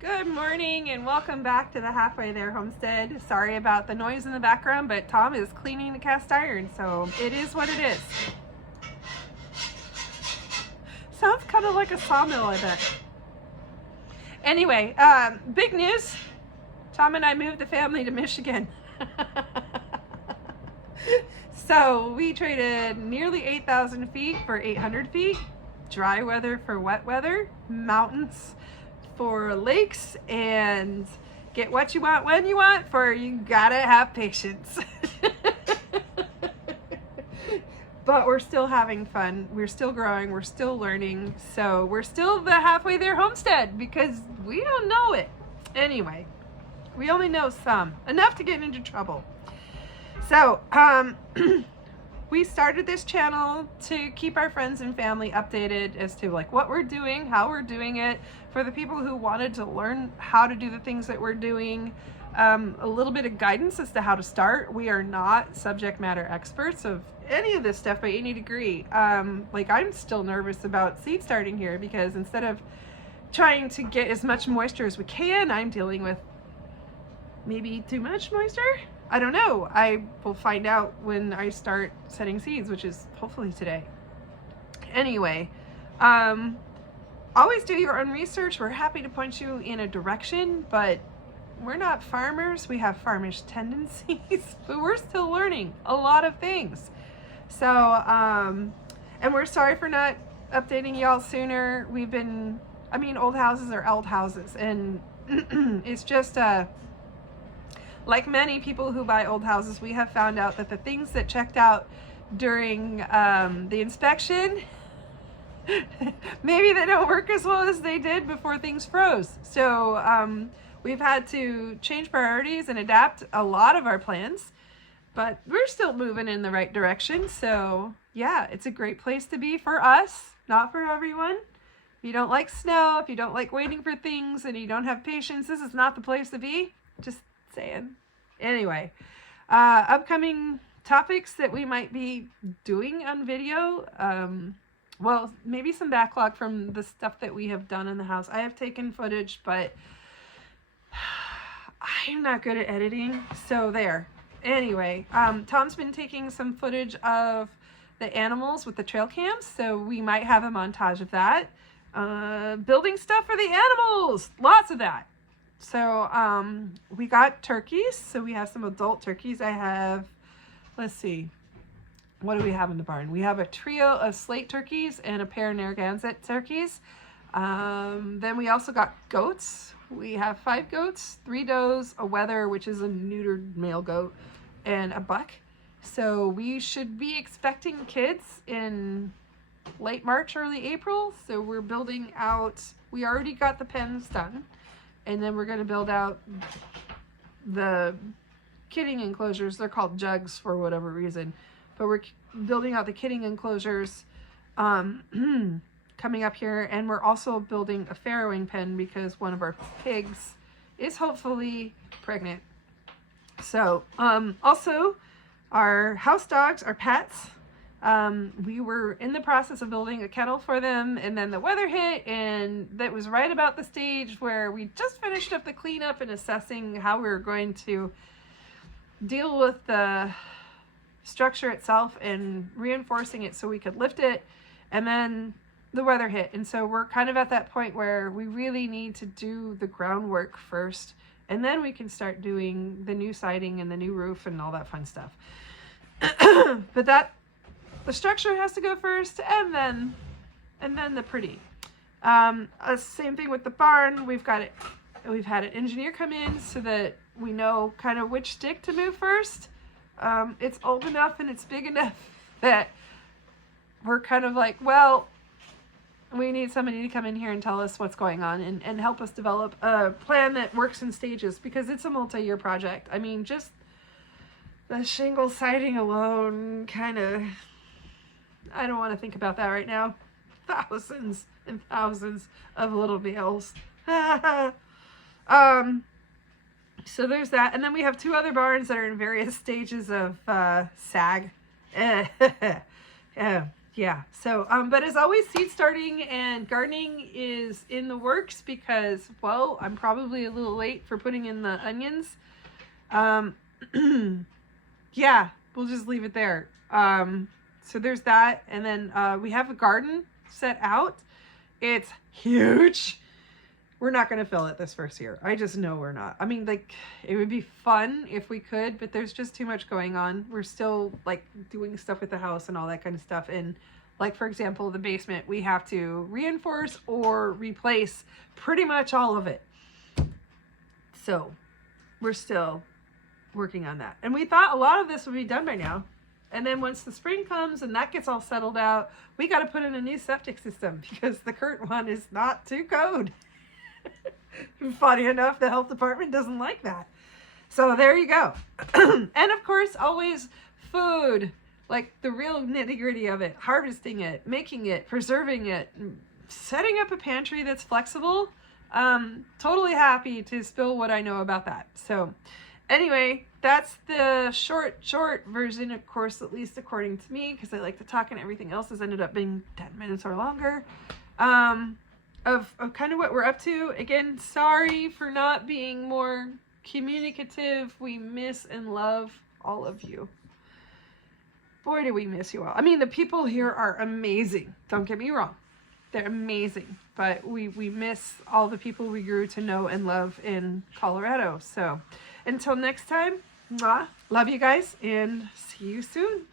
Good morning and welcome back to the Halfway There Homestead. Sorry about the noise in the background, but Tom is cleaning the cast iron, so it is what it is. Sounds kind of like a sawmill, I bet. Anyway, big news. Tom and I moved the family to Michigan. So we traded nearly 8,000 feet for 800 feet, dry weather for wet weather, mountains for lakes, and get what you want when you want, for you gotta have patience. But we're still having fun, we're still growing, we're still learning, so we're still the Halfway There Homestead because we don't know it. Anyway, we only know some, enough to get into trouble. So we started this channel to keep our friends and family updated as to like what we're doing, how we're doing it, for the people who wanted to learn how to do the things that we're doing, a little bit of guidance as to how to start. We are not subject matter experts of any of this stuff by any degree. Like, I'm still nervous about seed starting here because instead of trying to get as much moisture as we can, I'm dealing with maybe too much moisture. I don't know. I will find out when I start setting seeds, which is hopefully today. Anyway, always do your own research. We're happy to point you in a direction, but we're not farmers. We have farmish tendencies, but we're still learning a lot of things. So, and we're sorry for not updating y'all sooner. We've been, old houses are old houses, and it's just, like many people who buy old houses, we have found out that the things that checked out during the inspection, maybe they don't work as well as they did before things froze. So we've had to change priorities and adapt a lot of our plans, but we're still moving in the right direction. So yeah, it's a great place to be for us, not for everyone. If you don't like snow, if you don't like waiting for things, and you don't have patience, this is not the place to be. Just saying. Anyway, upcoming topics that we might be doing on video. Well, maybe some backlog from the stuff that we have done in the house. I have taken footage, but I'm not good at editing, so there. Anyway, Tom's been taking some footage of the animals with the trail cams, so we might have a montage of that. Building stuff for the animals, lots of that. So we got turkeys, so we have some adult turkeys. I have, let's see, what do we have in the barn? We have a trio of slate turkeys and a pair of Narragansett turkeys. Then we also got goats. We have 5 goats, 3 does, a wether, which is a neutered male goat, and a buck. So we should be expecting kids in late March, early April. So we're building out, we already got the pens done. And then we're going to build out the kidding enclosures. They're called jugs for whatever reason. But we're building out the kidding enclosures coming up here. And we're also building a farrowing pen because one of our pigs is hopefully pregnant. So also our house dogs, our pets, we were in the process of building a kennel for them, and then the weather hit, and that was right about the stage where we just finished up the cleanup and assessing how we were going to deal with the structure itself and reinforcing it so we could lift it, and then the weather hit. And so we're kind of at that point where we really need to do the groundwork first, and then we can start doing the new siding and the new roof and all that fun stuff. But the structure has to go first, and then the pretty. Same thing with the barn. We've had an engineer come in so that we know kind of which stick to move first. It's old enough and it's big enough that we're kind of like, well, we need somebody to come in here and tell us what's going on and help us develop a plan that works in stages, because it's a multi-year project. I mean, just the shingle siding alone kind of, I don't want to think about that right now. Thousands and thousands of little bales. So there's that. And then we have 2 other barns that are in various stages of sag. Yeah. So, but as always, seed starting and gardening is in the works because, well, I'm probably a little late for putting in the onions. Yeah, we'll just leave it there. So there's that. And then we have a garden set out. It's huge. We're not going to fill it this first year. I just know we're not. I mean, like, it would be fun if we could, but there's just too much going on. We're still, like, doing stuff with the house and all that kind of stuff. And, like, for example, the basement, we have to reinforce or replace pretty much all of it. So, we're still working on that. And we thought a lot of this would be done by now. And then once the spring comes and that gets all settled out, we got to put in a new septic system because the current one is not to code. Funny enough, the health department doesn't like that. So there you go. And of course, always food, like the real nitty gritty of it, harvesting it, making it, preserving it, setting up a pantry that's flexible. Totally happy to spill what I know about that. So anyway, that's the short version, of course, at least according to me, because I like to talk and everything else has ended up being 10 minutes or longer. Of kind of what we're up to. Again, sorry for not being more communicative. We miss and love all of you. Boy, do we miss you all. I mean, the people here are amazing. Don't get me wrong. They're amazing. But we miss all the people we grew to know and love in Colorado. So until next time, mwah, love you guys and see you soon.